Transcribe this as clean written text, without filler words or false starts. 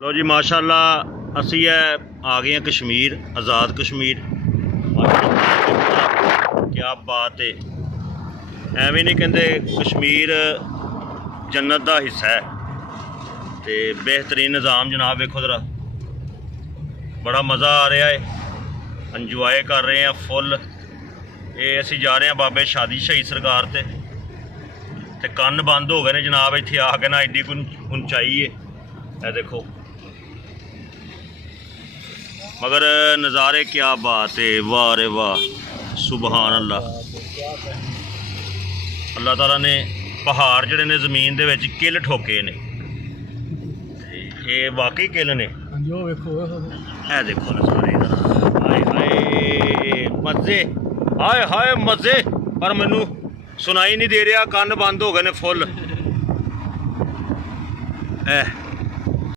लो जी माशाअल्लाह असी आ गए हैं कश्मीर, आज़ाद कश्मीर। क्या बात है, एवं नहीं कहते कश्मीर जन्नत का हिस्सा है। तो बेहतरीन निज़ाम जनाब, वेखो ज़रा, बड़ा मज़ा आ रहा है, इंजॉय कर रहे हैं फुल। ये असी जा रहे हैं बाबे शादी शहीद सरकार ते कन्न बंद हो गए ने जनाब। इत्थे आके ना एड्डी ऊंचाई है, यह देखो, मगर नज़ारे क्या बात है, वाह रे वाह, सुबहान अल्लाह। अल्लाह ताला ने पहाड़ जड़े ने जमीन दे विच किल ठोके ने, ये वाकई किल ने। है देखो नज़ारे, हाय हाय मज़े, हाय हाय मज़े। पर मैनू सुनाई नहीं दे रहा, कन्न बंद हो गए ने फुल।